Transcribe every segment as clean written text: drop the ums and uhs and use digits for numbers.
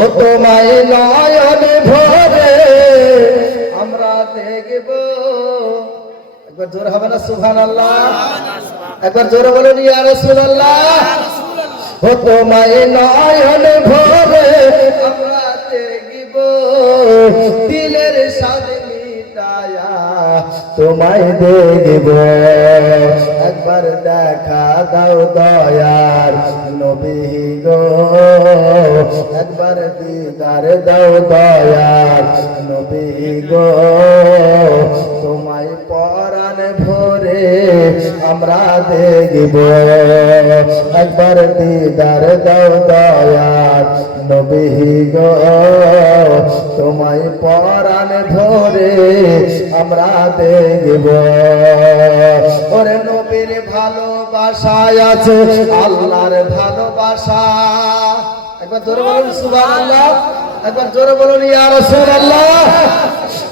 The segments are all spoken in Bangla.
ও তোমায় নয়ন ভরে আমরা দেখব। একবার জোরে হবে না সুবহানাল্লাহ? একবার জোরে বলুন ইয়া রাসূলুল্লাহ। ও তোমায় নয়ন ভরে আমরা দেখব, দিলের স্বাদ মিটায়া তোমায় দেখব। একবার দেখা দাও দয়ার নবী গো, একবার দিদার দাও দয়ার নবী গো। তোমায় পরাণ ভরে আমরা দেখব, একবার দিদার দাও দয়ার নবী গো। তোমায় পরাণ ভরে আমরা দেখব। ওরে নবীর ভালোবাসায় আছে আল্লাহর ভালোবাসা। একবার জোরে বলুন সুবহানাল্লাহ, একবার জোরে বলুন ইয়া রাসূলুল্লাহ।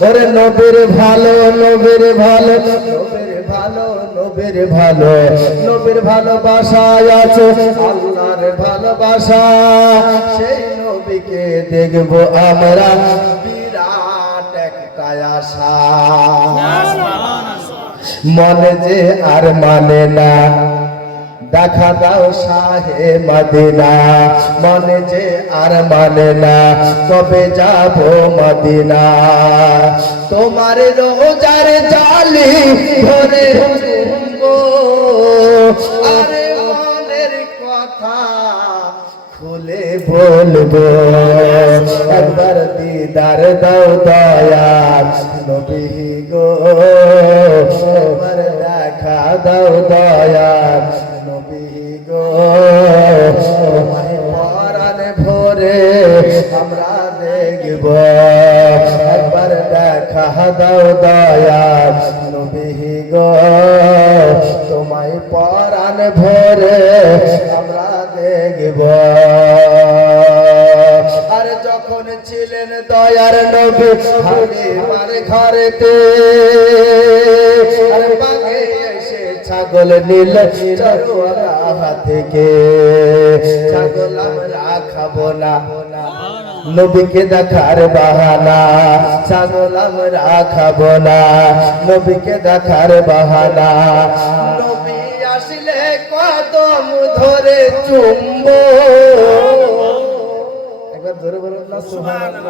ওরে নবীর ভালো, নবীর ভালো, নবীর ভালো, নবীর ভালো, নবীর ভালোবাসায় আছে আল্লাহর ভালোবাসা। সেই নবীকে দেখব আমরা বিরাট একটা আশা। মনে যে আর মানে না দেখা দাও শাহে মদিনা, মনে যে আর মানে না কবে যাব মদিনা। তোমার রোজার জালি ধরে ঘুমবো, আরে মনের কথা খুলে বলবো। একবার দিদার দাও দয়ার নবী গো, একবার দেখা দাও দয়ার নবী গো। তোমায় পরাণ ভরে আমরা দেখব, একবার দেখা দাও দয়ার নবী গো। তোমায় পরাণ ভরে আমরা দেখব। আর যখন ছিলেন দয়ার নবী হালিমার ঘরেতে, আর বাঘে এসে ছাগল নিল চরওয়ালা থেকে। ছাগল আমরা খাবো না নবীকে দেখার বাহানা, ছাগল আমরা খাবো না নবীকে দেখার বাহানা। নবী আসলে কদম ধরে চুম্বো। একবার ধরে বলুন না সুবহানাল্লাহ।